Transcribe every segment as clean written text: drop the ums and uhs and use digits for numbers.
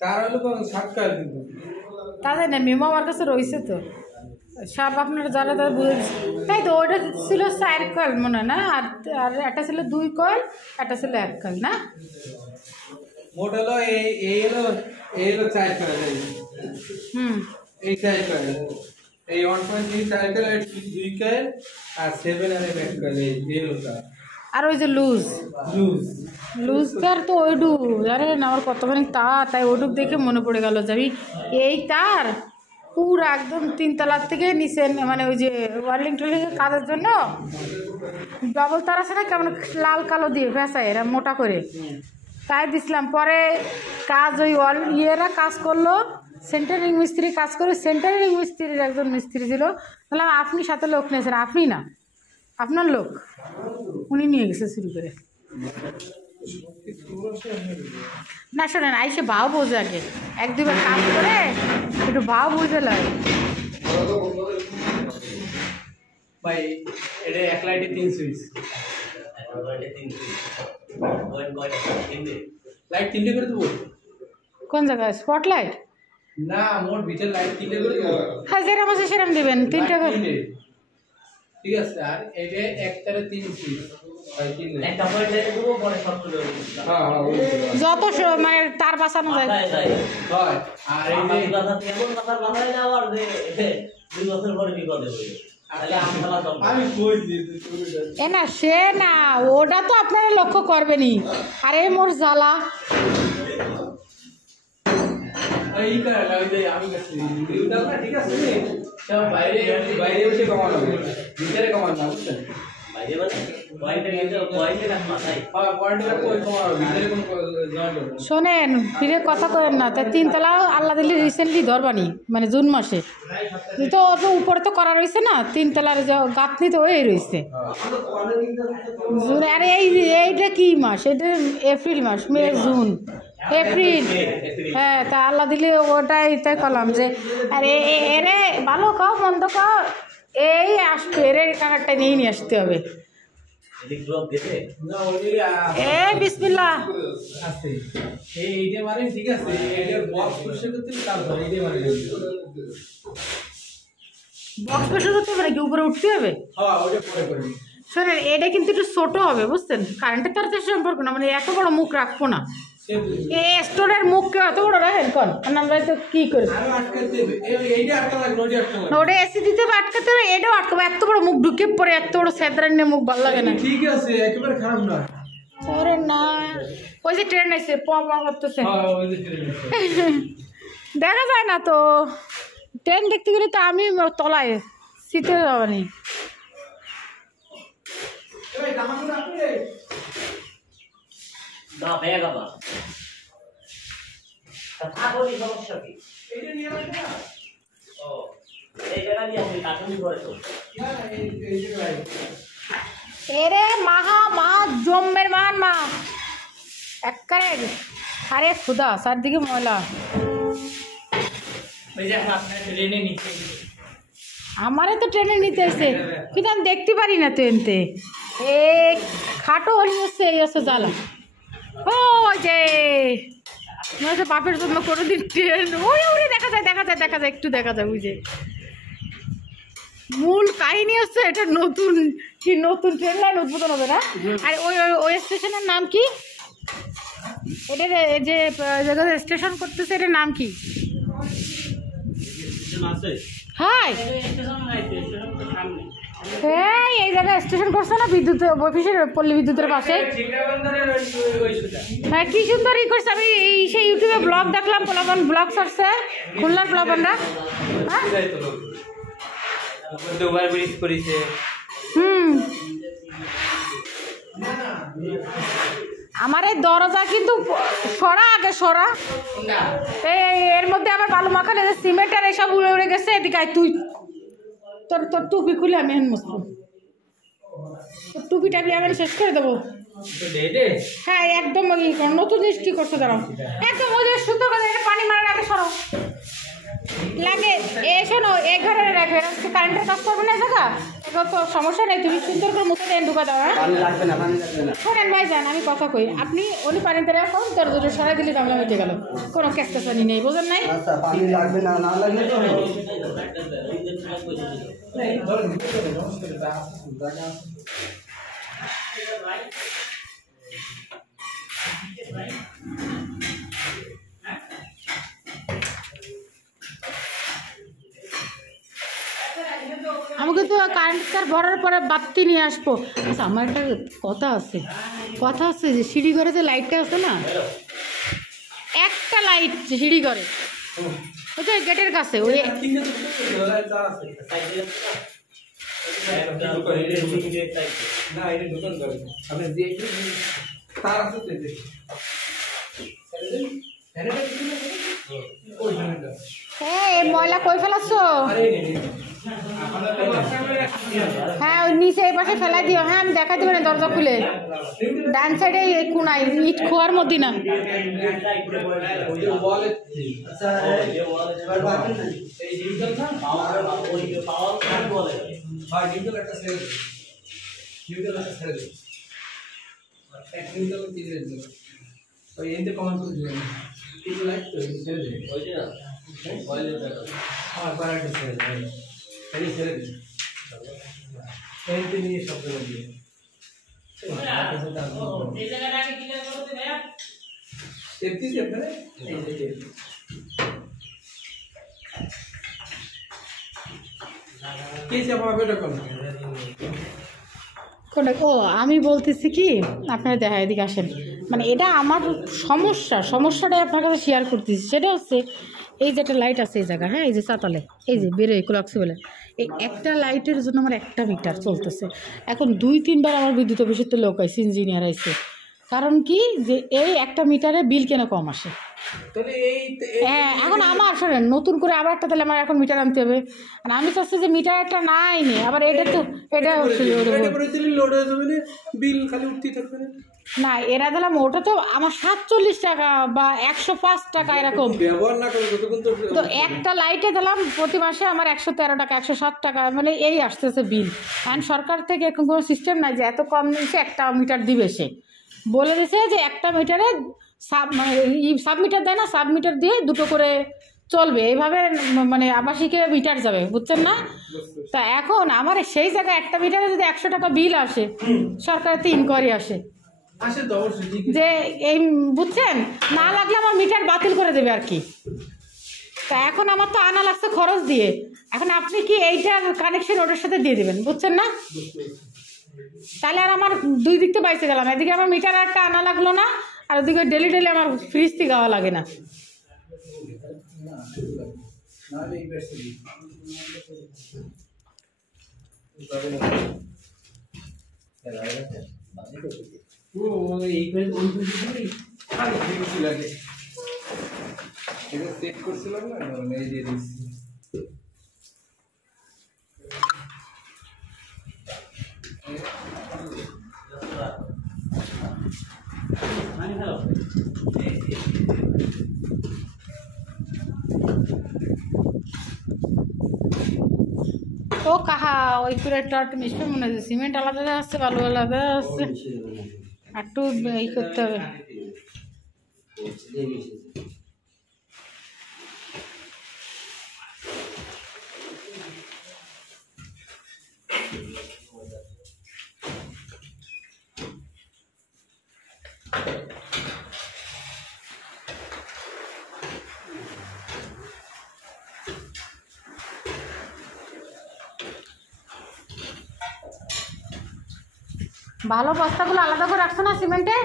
তার হলো সাতকার কিন্তু তাদের না মেমো আমার কাছে রয়েছে তো সব আপনারা যারা তারা বুঝে তাই তো ওইটা ছিল 4 কয়েল মনে না আর আর একটা ছিল 2 কয়েল একটা ছিল 1 কয়েল না মোট হলো এই হলো 4 কয়েল এই 4 কয়েল এই 1.3 4 কয়েল 2 কয়েল আর 7 আর 1 কয়েল এই হলো আর ওই যে লুজ তার তো ওইডু জানেন আমার কতখানি তাই ওইডুক দেখে মনে পড়ে গেল যে আমি এই তার পুরো একদম 3 তলার থেকে নিচে মানে ওই যে ওয়ার্লিং টোলিংয়ের কাজের জন্য ডবল তার আছে না কেমন লাল কালো দিয়ে ভেসায় এরা মোটা করে তাই দিছিলাম পরে কাজ ওই ইয়েরা কাজ করলো সেন্টারিং মিস্ত্রি কাজ করে সেন্টারিং মিস্ত্রির একজন মিস্ত্রি ছিল বললাম আপনি সাথে লোক নিয়েছেন আপনি না আপনার লোক উনি নিয়ে গেছে শুরু করে না শোনেন আইসে ভাও বোঝে আগে 1-2 বার কাজ করে একটু ভাও বুঝে লাগে ভাই এটা 1 লাইটে 3 সুইচ লাইট 3টে করে দেবো কোন জায়গায় স্পটলাইট না মোট ভিতর লাইট 3টে করে দেবো হ্যাঁ যেরকম আছে সেরকম দেবেন 3টে করে ঠিক আছে আর এটা একটারে 3 সুইচ একটা পয়েন্ট দিয়ে দেবো পরে সব তুলে যত মানে তার বাঁচানো যায় হয় আর এই কথা এমন কথা বানাই না আর যে 2 বছর পরে বিপদে হয়ে আমি কই দিই এ না সে না ওটা তো আপনারা লক্ষ্য করবেনই আরে মোর জ্বালা এই করে লাগবে আমি কাছে দিউটা না ঠিক আছে সব বাইরে এসে কমানো ভিতরে কমানো না বুঝছেন বাইরে মানে পয়েন্টে রাখ মাথায় হ্যাঁ পয়েন্টে রাখ কই কমানো ভিতরে কোন জয়েন্ট শোনেন ফিরে কথা করেন না তাই 3 তলা আল্লাহ দিল্লি রিসেন্টলি ধরবানি মানে জুন মাসে তো অত উপরে তো করা রয়েছে না 3 তলার গাঁথনি তো ওই রয়েছে জুন আরে এইটা কি মাস এটা এপ্রিল মাস মে জুন এপ্রিল হ্যাঁ তা আল্লাহ দিলে ওটাই তাই করলাম যে আরে এরে ভালো খাও মন্দ খাও এই আসবে এর কানারটা নিয়ে আসতে হবে এই বিসমিল্লাহ আছে এইটা মানে ঠিক আছে এটার বক্স পরিষ্কার করতে তারপর এইটা মানে বক্স পরিষ্কার করতে হবে নাকি উপরে উঠতে হবে হ্যাঁ ওটা পরে করে শোনেন এটা কিন্তু একটু ছোট হবে বুঝছেন কারেন্টের তার সম্পর্ক না মানে এত বড় মুখ রাখবো না এই স্টোরের মুখ কেউ এত বড় রাখেন কোন আমরা তো কি করি ওটা এসি দিতে হবে আটকাতে হবে এটাও আটকাবো এত বড় মুখ ঢুকে পরে এত বড় স্যাঁতরান্নে মুখ ভালো লাগে না ঠিক আছে একেবারে খারাপ না আরে না ওই যে ট্রেন আছে পা করতেছে দেখা যায় না তো ট্রেন দেখতে গেলে তো আমি তলায় শীতে যাবানি না ব্যাগ আবার থাকোনি সমস্যা কি এইটা নিয়ে আসবে না ও এই জায়গা দিয়ে আপনি কাটুন করে তো এরে মা জম্মের মান মা একবারে আরে খুদা চারদিকে ময়লা ওই যে আপনার ট্রেনে নিচে আমারে তো ট্রেনে নিতে এসে কিন্তু আমি দেখতে পারি না তো এনতে এ খাটো হলি হচ্ছে এই হচ্ছে জ্বালা ও যে বাপের জন্য কোনোদিন ট্রেন ওই ওরে দেখা যায় একটু দেখা যায় বুঝে মূল কাহিনী হচ্ছে এটা নতুন ট্রেন লাইন উদ্বোধন হবে না আর ওই স্টেশনের নাম কি এটা যে জায়গায় স্টেশন করতেছে এটার নাম কি হাই হ্যাঁ এই জায়গায় স্টেশন করছে না বিদ্যুৎ অফিসের পল্লী বিদ্যুতের পাশে হ্যাঁ কি সুন্দর ই করছে আমি সেই ইউটিউবে ব্লগ দেখলাম পোলাপান ব্লগ ছাড়ছে খুলনার পোলাপানরা হ্যাঁ আমার এই দরজা কিন্তু সরা আগে সরা এর মধ্যে আবার বালু মাখালে সিমেন্টের এসব উড়ে উড়ে গেছে এদিকে তুই তোর টুপি খুলে আমি এখন মুসবো তোর টুপিটা আমি শেষ করে দেবো হ্যাঁ একদম নতুন জিনিস কি করছো দাঁড়াও একদম ওই যে সুন্দর করে পানি মারার আগে সরো লাগে এ শোনো এ ঘরে রাখবে কারেন্টের কাজ করবে না জায়গা তো সমস্যা নেই, তুমি সুন্দর করে মুখে দিয়ে ঢুকা দাও। হ্যাঁ শোনেন ভাইজান, আমি কথা কই, আপনি উনি পারেন তারা এখন দরজা সরাই দিলে মামলা মিটে গেল, কোনো ক্যাসকাসানি নেই, বোঝেন নাই? আমাকে তো কারেন্ট তার ভরার পরে বাতি নিয়ে আসবো। আচ্ছা আমার একটা কথা আছে যে সিঁড়ি ঘরে যে লাইটটা আছে না, একটা লাইট সিঁড়ি ঘরে ওই তো গেটের কাছে ওই ময়লা কই ফেলাচ্ছ? হ্যাঁ ওই নিচে এই পাশে ফেলাই দিও। হ্যাঁ আমি দেখা দেবো না, দরজা খুলে ডান সাইডে এই কোনায় ইট খোয়ার মধ্যে না। ও আমি বলতেছি কি, আপনারা দেখা এদিকে আসেন, মানে এটা আমার সমস্যাটাই আপনার কাছে শেয়ার করতেছি। সেটা হচ্ছে এই যে একটা লাইট আছে এই জায়গা, হ্যাঁ এই যে চাতালে এই যে বেরোয় ক্লক্স বলে, এই একটা লাইটের জন্য আমার একটা মিটার চলতেছে। এখন 2-3 বার আমার বিদ্যুৎ অফিসের তো লোক আইছে, ইঞ্জিনিয়ার আইছে, কারণ কি যে এই একটা মিটারে বিল কেন কম আসে। হ্যাঁ এখন আমার শোনেন নতুন করে আবার একটা তাহলে আমার এখন মিটার আনতে হবে, আর আমি চাচ্ছি যে মিটার একটা নাই নি আবার এটা তো এটা না এরা দিলাম ওটা তো আমার 47 টাকা বা 105 টাকা এরকম তো একটা লাইটে দিলাম প্রতি মাসে আমার 113 টাকা 107 টাকা মানে এই আসতেছে বিল। কারণ সরকার থেকে এরকম কোনো সিস্টেম নাই যে এত কম নিচে একটা মিটার দিবে, সে বলে দিছে যে একটা মিটারে সাবমিটার দেয় না, সাবমিটার দিয়ে 2টো করে চলবে, এইভাবে মানে আবাসিকে মিটার যাবে, বুঝছেন না? তা এখন আমার সেই জায়গায় একটা মিটারে যদি 100 টাকা বিল আসে, সরকারের তো ইনকোয়ারি আসে যে এই বুঝছেন না লাগলে আমার মিটার বাতিল করে দেবে আর কি। তা এখন আমার তো আনা লাগছে খরচ দিয়ে, এখন আপনি কি এইটার কানেকশন ওটার সাথে দিয়ে দেবেন, বুঝছেন না? তাহলে আর আমার 2 দিক তো বাইসে গেলাম, এদিকে আমার মিটার একটা আনা লাগলো না, আর ওদিকে ডেলি আমার ফ্রিজ থেকে গাওয়া লাগে না। ও কাহা ওই করে একটা মিশবে মনে হচ্ছে, সিমেন্ট আলাদা আসছে, বালু আলাদা আসছে, একটু এই করতে হবে। ভালো বস্তাগুলো আলাদা করে রাখছো না সিমেন্টে?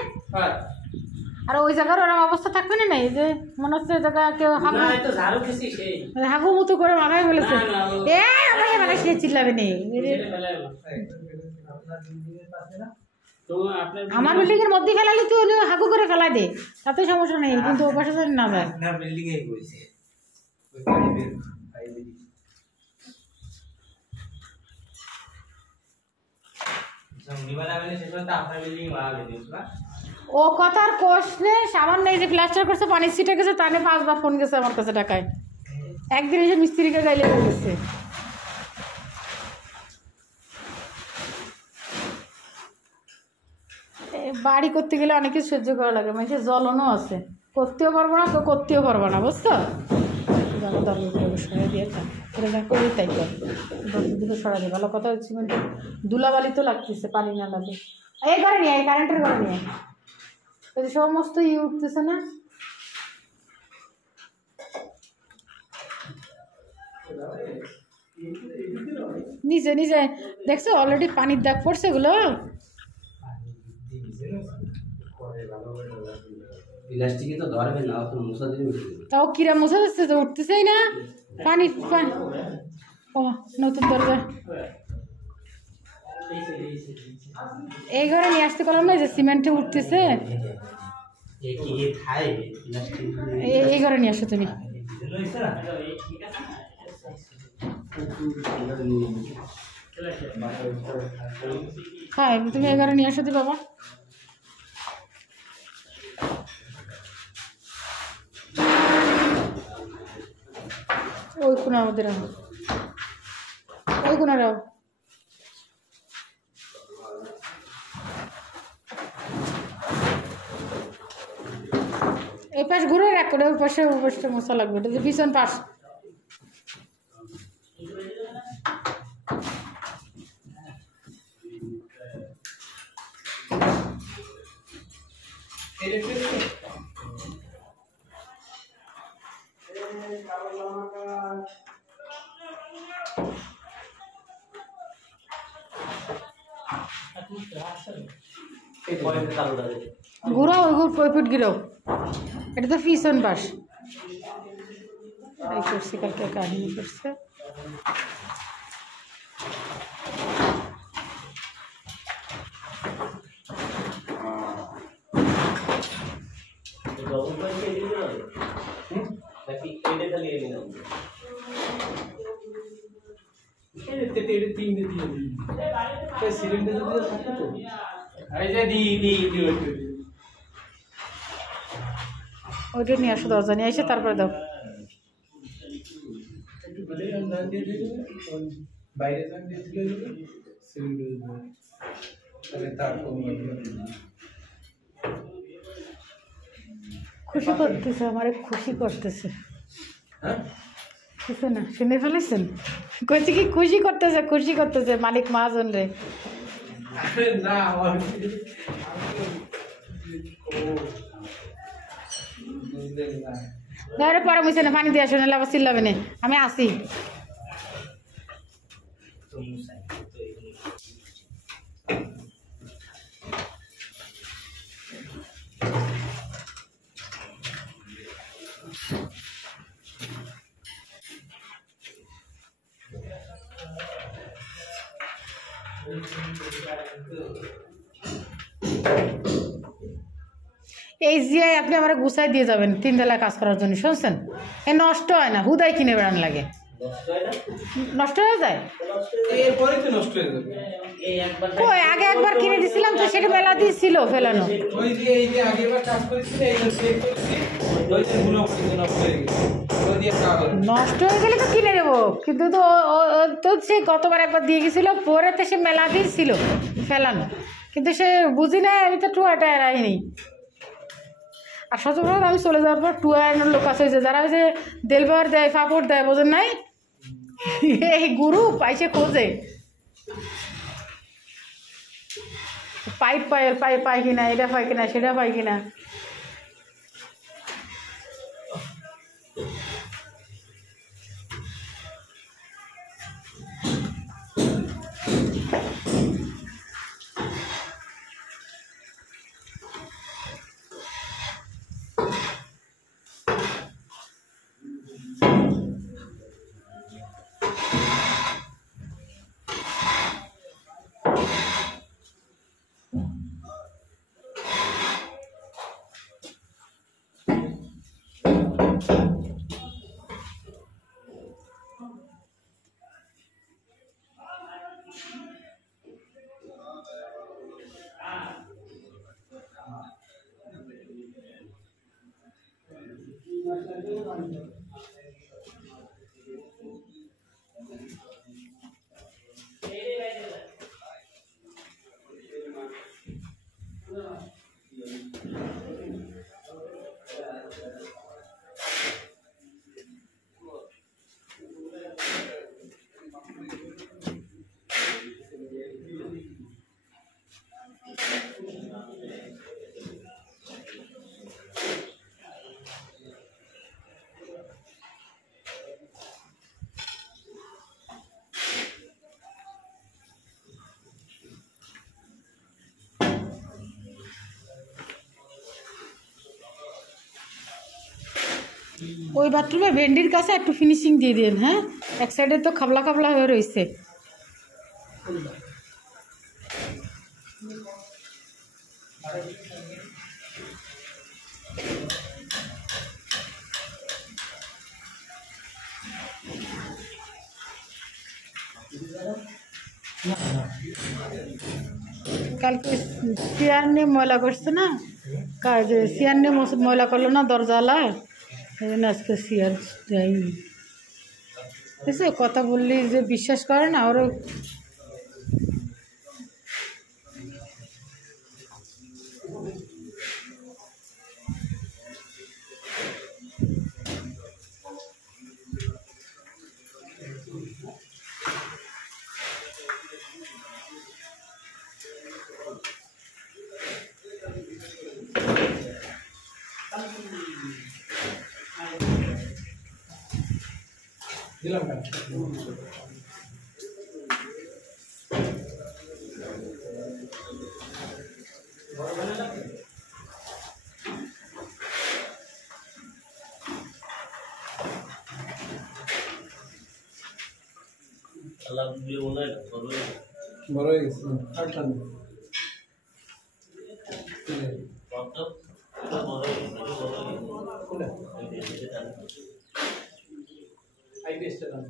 আর ওই জায়গার ওরকম অবস্থা থাকবে না, নেই যে মনে হচ্ছে জায়গা কেউ হাগু মতো করে মাথায় ফেলেছে। আমাকে মানে সে চিল্লাবে নেই, আমার বিল্ডিং এর মধ্যে ফেলালে তুই হাগু করে ফেলাই দে, তাতে সমস্যা নেই, কিন্তু ও পাশে না যায়। ও কথার কোষ নেই, সামান্য এই যে প্লাস্টার করছে পানি ছিটে গেছে, তানে 5 বার ফোন গেছে আমার কাছে টাকায়, একদিন এসে মিস্ত্রিকে গাইলে গেছে। বাড়ি করতে গেলে অনেক কিছু সহ্য করা লাগে, মানে জ্বলনও আছে, করতেও পারবো না, কেউ করতেও পারবো না, বুঝছো? দেখো দরজাগুলো সরাই দিয়ে থাক, করে যা করি তাই কর, দরজাগুলো সরাই দিয়ে। ভালো কথা হচ্ছে মানে ধুলাবালি তো লাগতেছে, পানি না লাগে। এই ঘরে নিয়ে, এই কারেন্টের ঘরে নিয়ে, এই সমস্ত উঠতেছে না। নিচে নিচে দেখছো অলরেডি পানির দাগ পড়ছে এগুলো। তাও কিরা মশা যাচ্ছে তো, উঠতেছেই না পানি। ও নতুন দরজা এই ঘরে নিয়ে আসতে পারলাম না, যে সিমেন্টে উঠতেছে, এই ঘরে নিয়ে আসো তুমি। হ্যাঁ তুমি এই ঘরে নিয়ে আসো তো বাবা। ওই কোনা আমাদের ওই কোনারাও এই পাশ ঘুরে রাখ করে, ওই পাশে ওই পাশটা মশা লাগবে, এটা যে ভীষণ পাশ। ঘুরাও ওই ফুট ঘিরাও, এটা তো পিছন পাশ। এই করছে কালকে কাহিনী করছে। ওইটা নিয়ে আসো, দরজা নিয়ে এসে তারপরে দাও। খুশি করতেছে, আমারে খুশি করতেছে। কিছু না, শুনে ফেলেছেন? কইছে কি খুশি করতেছে, খুশি করতেছে মালিক মহাজন রে। ধরে পরে মুছে না, পানি দিয়ে আসো, নাহলে আবার চিল্লাবে না। আমি আসি। এই জিয়াই আপনি আমার গুছাই দিয়ে যাবেন 3 বেলা কাজ করার জন্য, শুনছেন? এ নষ্ট হয় না, হুদাই কিনে বেড়ান লাগে, নষ্ট হয়ে যায়। ওই আগে একবার কিনে দিছিলাম তো, সেটা মেলা দিয়েছিল ফেলানো। নষ্ট হয়ে গেলে তো কিনে দেবো, কিন্তু তো সে গতবার একবার দিয়ে গেছিল, পরে তো সে মেলা দিয়েছিল ফেলানো, কিন্তু সে বুঝি না, আমি তো টুয়াটা এড়াইনি। আর সচরাচর আমি চলে যাওয়ার পর টুয়ার লোক আছে যারা ওই যে দেলবার দেয়, পাপড় দেয়, বোঝেন নাই? এই গ্রুপ পাইছে খোঁজে পাইপ পায় কিনা, এটা পায় কিনা, সেটা পায় কিনা। ওই বাথরুমে ভেন্ডির কাছে একটু ফিনিশিং দিয়ে দিন। হ্যাঁ, এক সাইডে তো খাবলা খাবলা হয়ে রয়েছে। কালকে চেয়ার নিয়ে ময়লা করছে না, কাজ চেয়ার নিয়ে ময়লা করলো না দরজালা, এই জন্য আজকে চেয়ার যাইনি। বুঝছে, কথা বললি যে বিশ্বাস করে না ওরও। দিলাম না আল্লাহ দিয়ে বলে বড় হয়ে গেছে আর টান কত কোনটা আইপিএসটা টান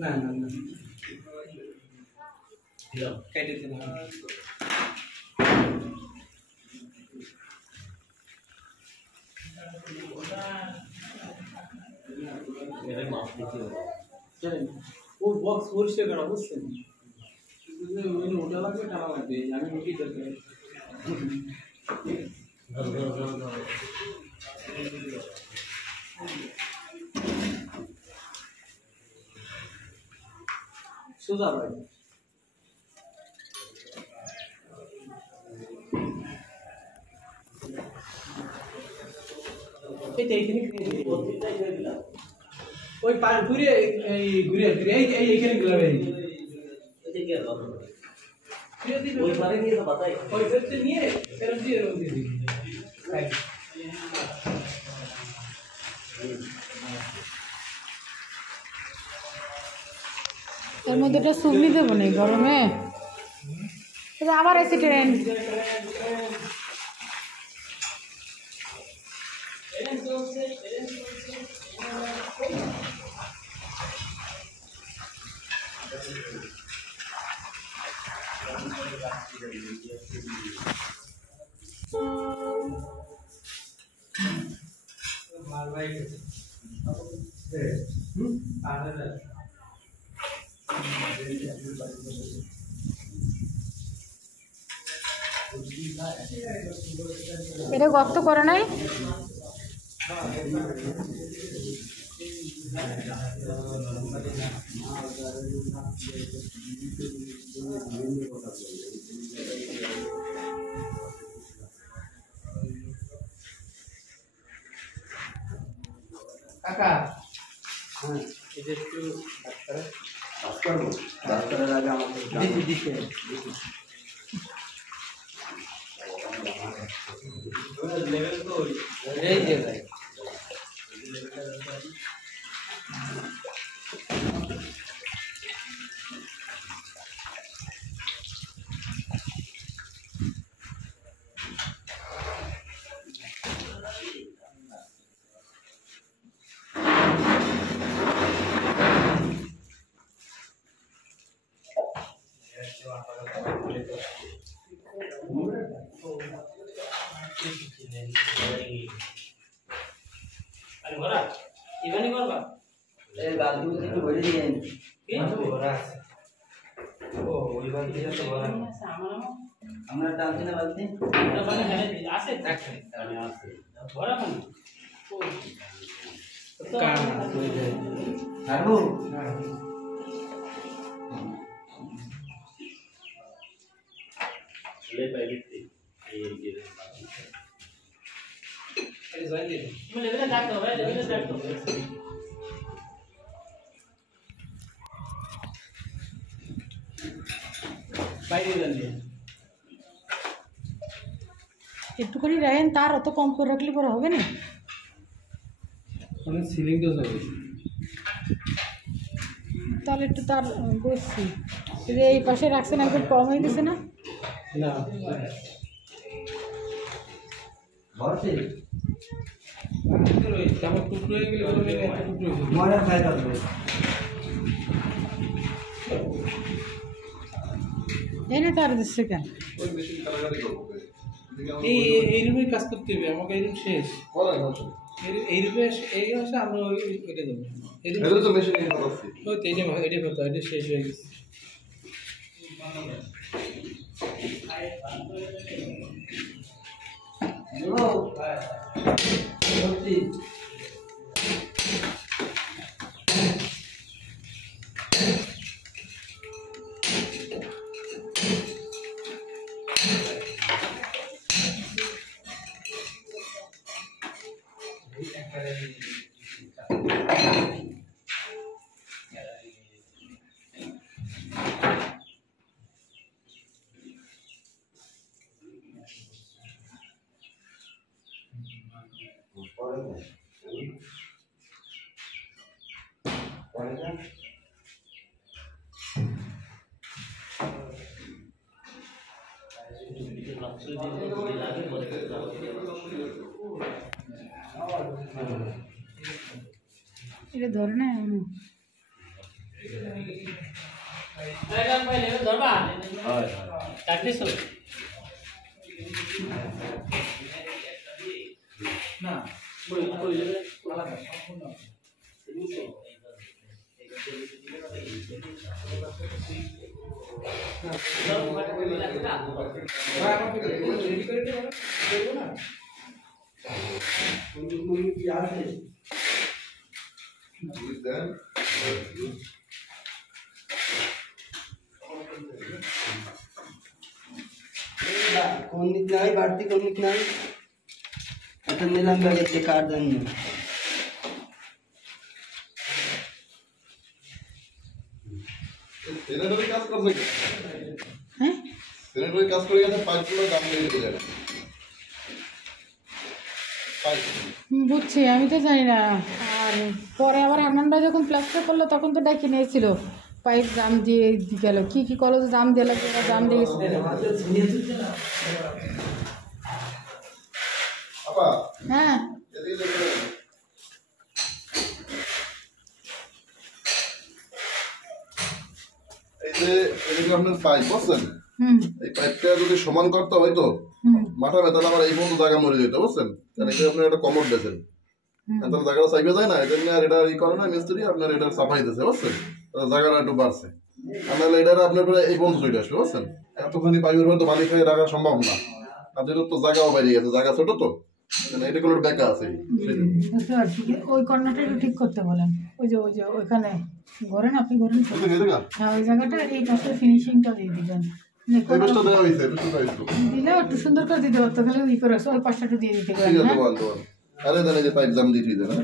না না না কেটে দিলাম मेरे माफ कीजिए वो बॉक्स পরিষ্কার করা বুঝছেন ওই ওটা লাগবে টানা লাগবে আমি রুটি দরকার धर धर धर धर সোজা ভাই এই এইখানে খেয়ে দিলাম ওই পার ঘুরে এই ঘুরে ঘুরে এই এইখানে গেলাম এই देखिए ফিরে দিবে कोई बारे नहीं तो बताइए ওই ফেরতে নিয়ে ফেরত দিয়ে রোজ দিয়ে দিবি রাইট এর মধ্যে একটা সুগনি দেবো না গরমে, আবার এসে ট্রেন। এটা গর্ত করে নাই। কাকা এটা একটু ডাক্তারের আগে আমাকে দিতে লেভেল তো এই যে ভাই আরে ভরা ইভানি করবা এই বালতি একটু ভরে দিয়ে আনি কি ভরা আছে ও ওই বালতি তো ভরা আমরা টানছি না বালতি না মানে আছে দেখেন আমি আছে ভরা পানি ও কাম হয়ে যায় আরো ले पहले थी ये अरे जॉइन दे मैं लेवल डाक दो भाई लेवल डाक दो বাইরে যাচ্ছে একটুখানি রাখেন, তার অত কম করে রাখলে পরে হবে না। মানে সিলিং তো হবে তাহলে একটু তার বসছি এই পাশে রাখছেন, একদম কম হয়ে গেছে না? না ভরছে তারপর টুকরো হয়ে গেলে টুকরো মরা খাই যাবে এই না তার দিচ্ছে কেন? এই রুমে কাজ করতে হবে আমাকে, এই রুম শেষ এই রুমে এই হচ্ছে আমরা এটা দেবো ওই তো এটা করতে এটা শেষ হয়ে গেছে। এটা ধরে না ধরবা না কোন দিক নাই বাড়তি কোন দিক নাই এটা নিলাম ব্যাগের কার্ড দেন জেনারেটরে কাজ করবে কি? হ্যাঁ জেনারেটরে কাজ করে গেলে পাইপগুলো দাম বেড়ে যাবে। পাইপ বুঝছি, আমি তো জানি না। আর পরে আবার হান্নানরা যখন প্লাস্টার করলো তখন তো ডাকি নিয়েছিল, পাইপ জাম দিয়ে গেল, কি কি করলো তো জাম দিয়ে লাগবে, জাম দিয়ে গেছিল। আপা হ্যাঁ এদিকে দেখে এই যে এদিকে আপনার পাইপ বুঝছেন, হুম এই পাইপটা যদি সমান করতে হয় তো হুম মাথা ব্যথা আমার এই পর্যন্ত জায়গা মরে যেত বুঝছেন, কারণ এটা আপনার একটা কমোড দিয়েছেন, তাহলে জায়গাটা চাইবে যায় না, এই জন্য আর এটা ই করে না মিস্ত্রি আপনার এটা সাফাই দিয়েছে বুঝছেন, জায়গাটা একটু বাড়ছে, আপনার এটা আপনার এই পর্যন্ত চলে আসবে বুঝছেন, এতখানি পাইপের মধ্যে বালি খেয়ে রাখা সম্ভব না, আর যেটা তো জায়গাও বাইরে গেছে, জায়গা ছোট তো এটা কোনো বেকা আছে। বুঝতে পারছি, ওই কর্নারটা একটু ঠিক করতে বলেন। ওই যে ওইখানে ঘোরেন আপনি ঘোরেন তো। এদিকে এদিকে হ্যাঁ ওই জায়গাটা এই পাশে ফিনিশিংটা দিয়ে দিবেন এই বেশটা দেওয়া হয়েছে বেশটা হয়েছে দিলেও একটু সুন্দর করে দিতে পারতো খালি ই করে ওই পাশটা একটু দিয়ে দিতে ঠিক পারেন আছে না বল বল আরে দাঁড়া যে পাইপ জাম দিয়ে দিতে না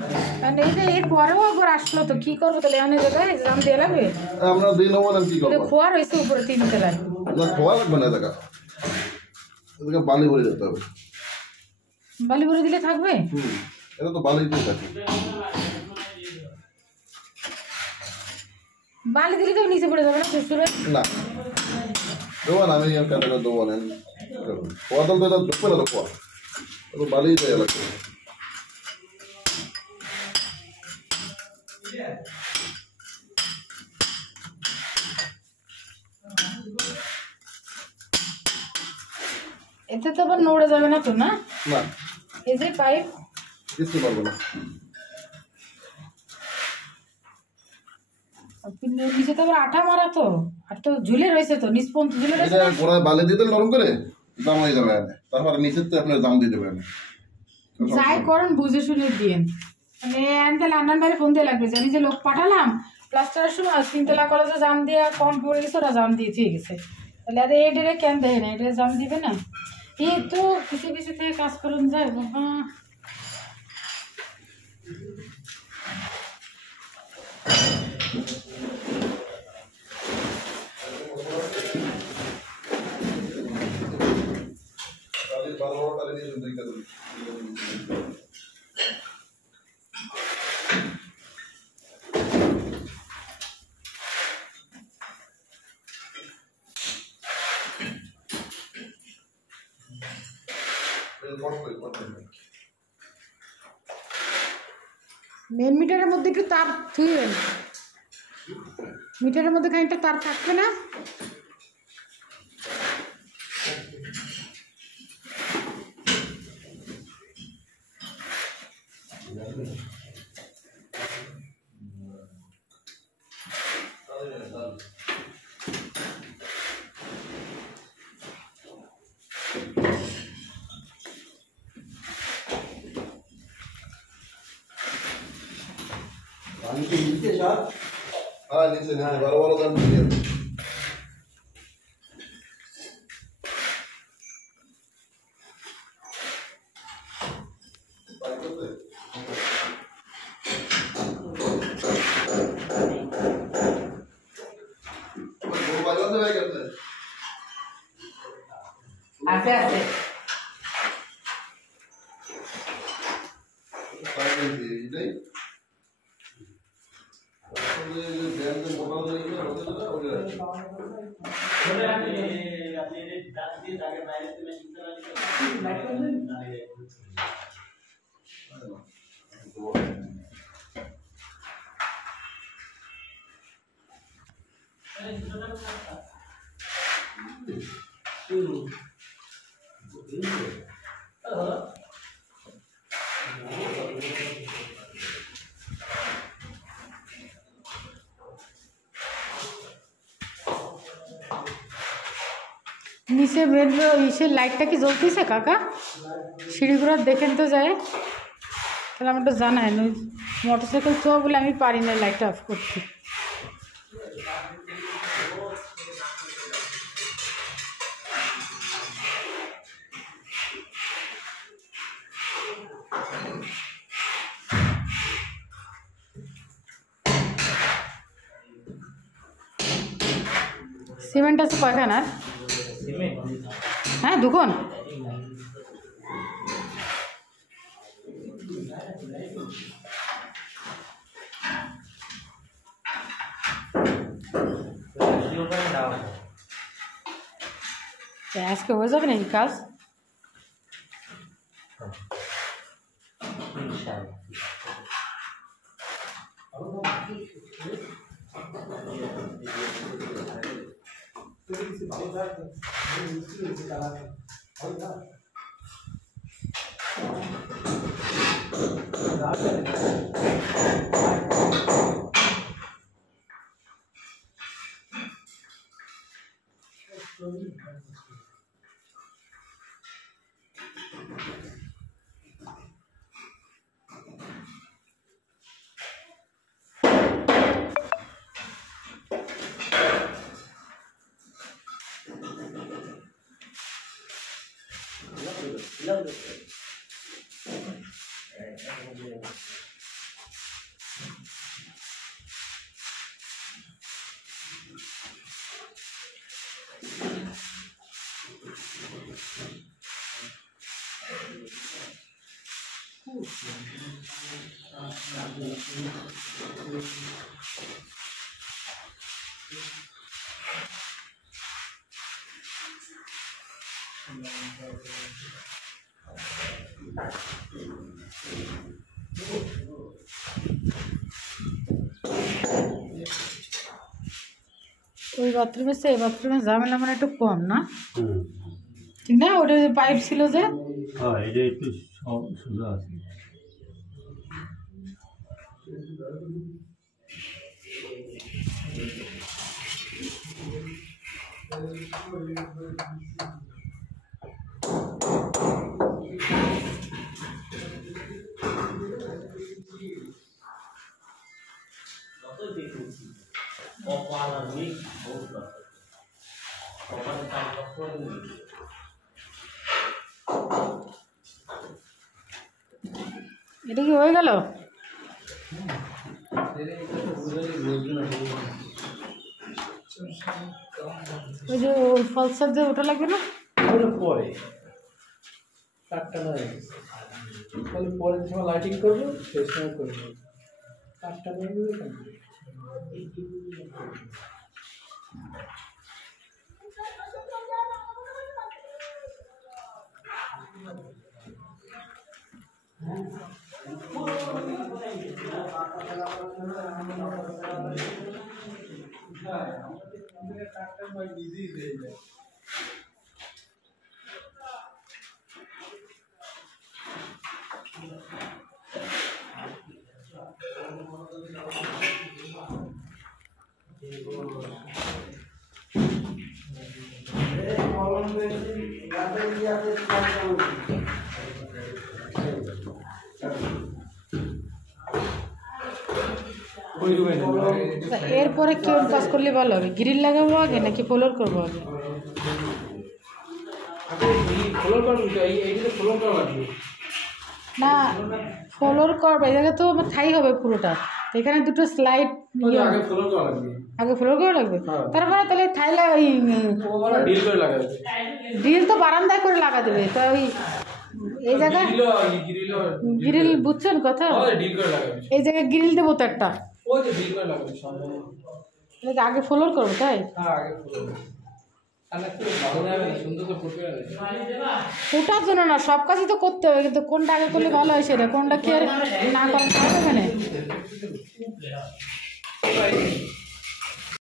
আর এই যে এর পরেও আবার আসলো তো কি করবো তাহলে এমন জায়গায় এক্সাম দিয়ে লাগবে আমরা দিন নেবো না কি করবো খোয়া রয়েছে উপরে 3 তলায় না খোয়া লাগবে না দেখা এদিকে বালি ভরে যেতে হবে বালি ভরে দিলে থাকবে এটা তো বালি দিয়ে থাকে বালি দিলে তো নিচে পড়ে যাবে না শ্বশুরে না দেবো না আমি আর কাটাটা দেবো না খোয়া দল তো এটা ঢুকবে না তো খোয়া তো বালি দেওয়া লাগবে এতে তো আবার নড়ে যাবে না তো না না এই যে পাইপ কিছু পারবো না নিচে তো আবার আঠা মারা তো আর তো ঝুলে রয়েছে তো নিচ পর্যন্ত ঝুলে রয়েছে এটা গোড়ায় বালি দিয়ে দিলে নরম করে দাম হয়ে যাবে তারপরে নিচের তো আপনার দাম দিয়ে দেবেন যাই করেন বুঝে শুনে দিয়েন মানে তাহলে আন্নার বাইরে ফোন দিয়ে লাগবে যে আমি যে লোক পাঠালাম প্লাস্টারের সময় 3 তলা কলেজে জাম দিয়ে কম পড়ে গেছে ওরা জাম দিয়ে ঠিক গেছে তাহলে আর এই ডেরে কেন দেয় না এটা জাম দিবে না এই তো কিছু কিছু থেকে কাজ করুন যায় বাবা মেন মিটারের মধ্যে একটু তার থুইবেন মিটারের মধ্যে খানিকটা তার থাকবে না हाँ नीचे नीचे बार बार दाम दिए आते आते নিচে বের ইসের লাইটটা কি জ্বলতেছে কাকা সিঁড়িগুলো দেখেন তো যায় তাহলে আমার তো জানায় না মোটরসাইকেল ছোঁয়া বলে আমি পারি না লাইটটা অফ করতে সিমেন্ট আছে কয়খান আর হ্যাঁ দুখন আজকে হয়ে যাবে নাকি কাজ ওই বাথরুমে সে বাথরুমে ঝামেলা মানে একটু কম না, ঠিক না? ওটা যে পাইপ ছিল যে, হ্যাঁ এটা একটু সুন্দর আছে। এটা কি হয়ে গেল? ওই যে ফলসার যে ওটা লাগবে না? পরে কাঠটা নয়, তাহলে পরে যখন লাইটিং করবো সেই সময় করবো। কাঠটা নিয়ে নেবে কেন? এরপরে কেউ কাজ করলে ভালো হবে? গ্রিল লাগাবো আগে নাকি ফ্লোর করবো আগে? না, ফ্লোর করবো, এই জায়গায় তো আমার ঠাই হবে পুরোটা, এখানে দুটো স্লাইড আগে ফ্লোর করা লাগবে। তারপরে তাহলে ঠাই ওই ড্রিল তো বারান্দায় করে লাগা দেবে, তো ওই এই জায়গায় গ্রিল, বুঝছেন কথা? এই জায়গায় গ্রিল দেবো তো একটা, আগে ফ্লোর করবো তাই? ওটার জন্য না, সব কাজই তো করতে হবে, কিন্তু কোনটা আগে করলে ভালো হয় সেটা, কোনটা কি আর না করা এখানে